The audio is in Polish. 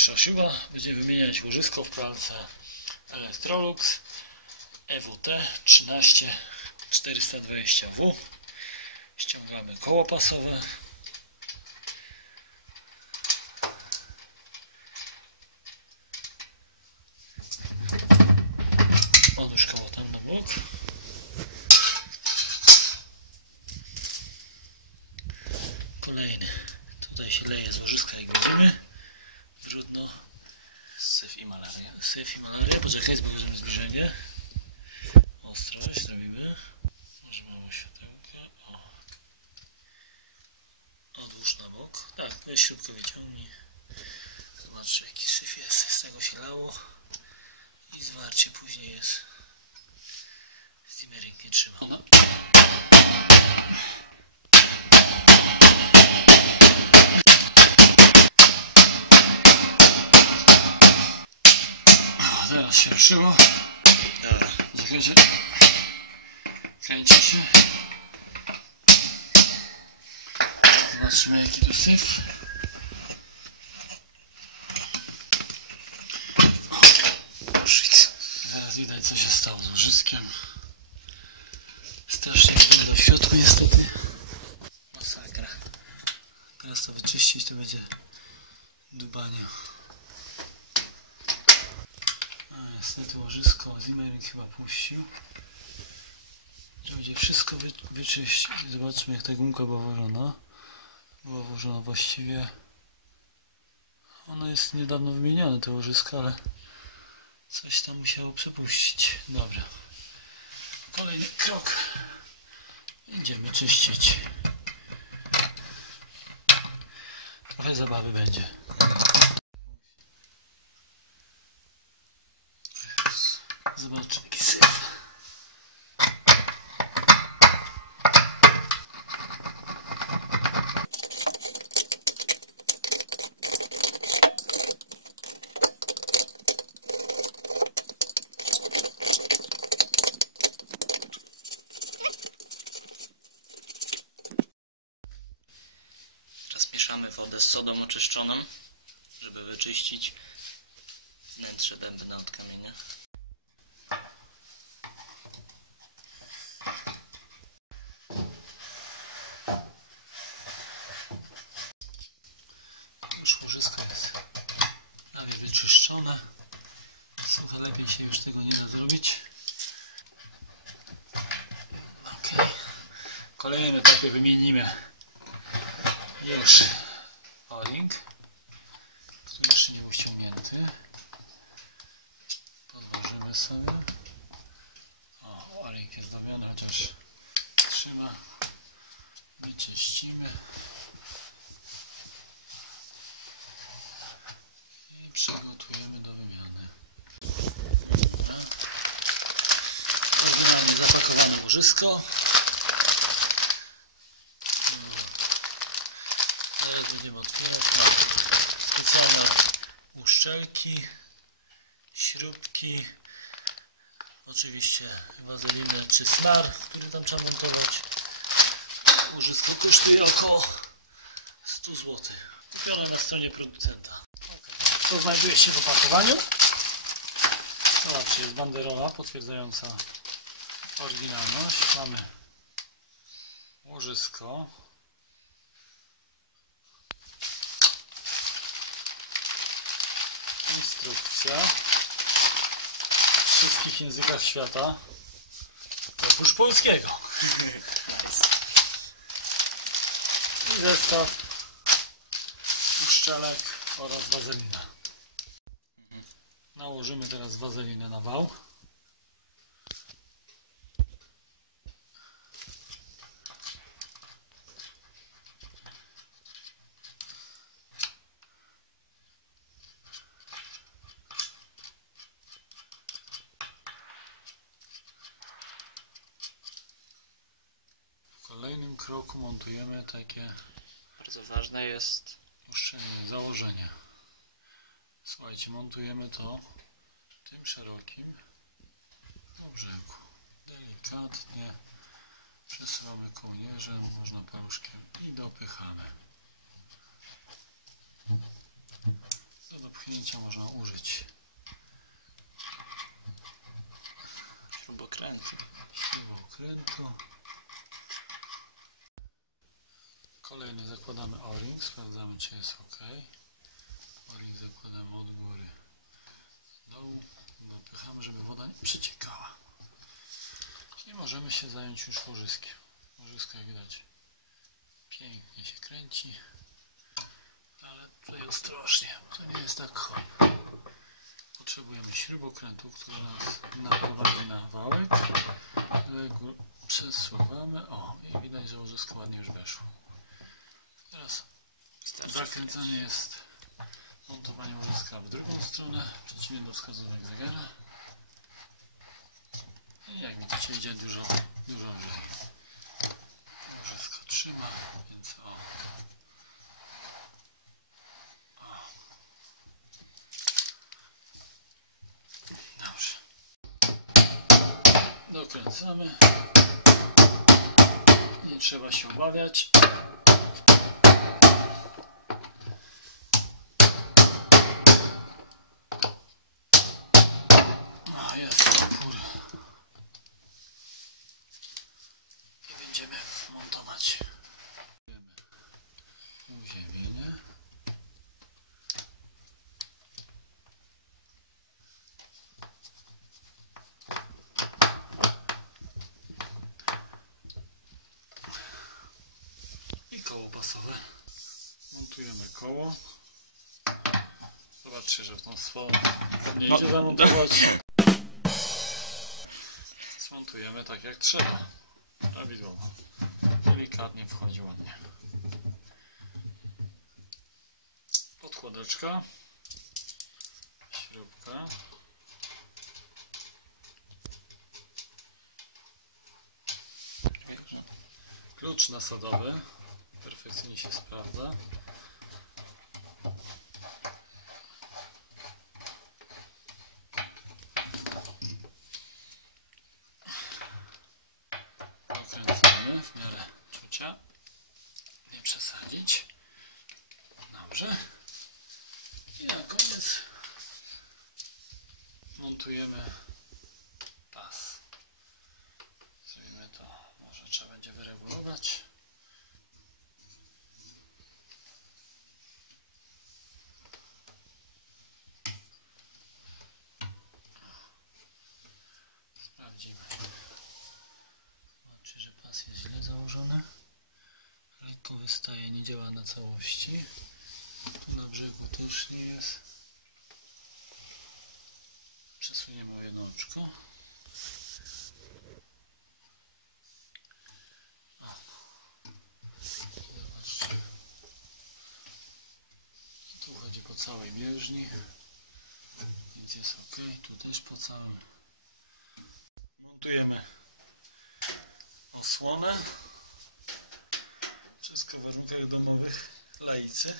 Pierwsza śruba będzie wymieniać łożysko w pralce Electrolux EWT 13420W. Ściągamy koło pasowe. Odłóż koło tam na bok. Kolejny. Tutaj się leje z łożyska, jak widzimy. Brudno. Syf i malaria. Syf i malaria. Poczekaj, zbliżymy zbliżenie. Ostrość zrobimy. Może mało światełka. O. Odłóż na bok. Tak, weź śrubkę wyciągnij. Zobacz, jaki syf jest. Z tego się lało. I zwarcie później jest. Zimmerring nie trzyma. No. Teraz się ruszyło. Dobra. Zakrycie. Kręci się. Zobaczmy, jaki tu syf. Zaraz widać, co się stało z łożyskiem. Strasznie brudno w środku niestety. Masakra. Teraz to wyczyścić, to będzie dubanie. Niestety łożysko Zimmerring chyba puścił. Trzeba będzie wszystko wyczyścić. Zobaczmy, jak ta gumka była włożona. Była włożona właściwie. Ono jest niedawno wymienione, to łożysko, ale coś tam musiało przepuścić. Dobra. Kolejny krok. Idziemy czyścić. Trochę zabawy będzie. Zobacz, jaki syf. Teraz mieszamy wodę z sodą oczyszczoną, żeby wyczyścić wnętrze bębna od kamienia. Już łożysko jest prawie wyczyszczone. Słuchaj, lepiej się już tego nie da zrobić. Ok. W kolejnym etapie wymienimy już o-ring, który jeszcze nie był ściągnięty. Podłożymy sobie. O, o-ring jest zdobiony, chociaż trzyma. Wyczyścimy. I przygotujemy do wymiany. Rozwijamy zapakowane łożysko. Teraz będziemy otwierać. Specjalne uszczelki, śrubki, oczywiście wazelinę czy smar, który tam trzeba montować. Łożysko kosztuje około 100 zł. Kupione na stronie producenta. Co znajduje się w opakowaniu? Zobaczcie, jest banderola potwierdzająca oryginalność. Mamy łożysko. Instrukcja w wszystkich językach świata, oprócz polskiego. I zestaw uszczelek oraz wazelina. Nałożymy teraz wazelinę na wał. W kolejnym kroku montujemy takie Bardzo ważne jest uszczelne założenie. Słuchajcie, montujemy to tym szerokim do brzegu. Delikatnie przesuwamy kołnierzem, można paluszkiem i dopychamy. Do dopchnięcia użyć Śrubokrętu. śrubokrętu. Kolejny zakładamy o-ring, sprawdzamy czy jest ok. O-ring zakładamy od góry do dołu, dopychamy, żeby woda nie przeciekała. I możemy się zająć już łożyskiem. Łożysko, jak widać, pięknie się kręci, ale tutaj ostrożnie, to nie jest tak hop. Potrzebujemy śrubokrętu, który nas naprowadzi na wałek. Przesuwamy, o, i widać, że łożysko ładnie już weszło. Teraz zakręcanie jest montowanie łożyska w drugą stronę, przeciwnie do wskazówek zegara. I jak widzicie, idzie dużo lżej. Łożysko trzyma, więc o. Dobrze. Dokręcamy. Nie trzeba się obawiać. Jest opór. I będziemy montować. Uziemienie. I koło pasowe. Montujemy koło. Zobaczcie, że w tą stronę nie idzie zamontować. Zmontujemy tak jak trzeba. Prawidłowo. Delikatnie wchodzi ładnie. Podkładeczka. Śrubka. Klucz nasadowy. Perfekcyjnie się sprawdza. Okręcamy w miarę czucia. Nie przesadzić. Dobrze. I na koniec montujemy pas. Zrobimy to. Może trzeba będzie wyregulować. Sprawdzimy. Zobaczcie, że pas jest źle założony. Lekko wystaje, nie działa na całości. Na brzegu też nie jest. Przesuniemy o jedno oczko. Zobaczcie. Tu chodzi po całej bieżni. Więc jest ok. Tu też po całym. Montujemy osłonę. Wszystko w warunkach domowych. Laicy.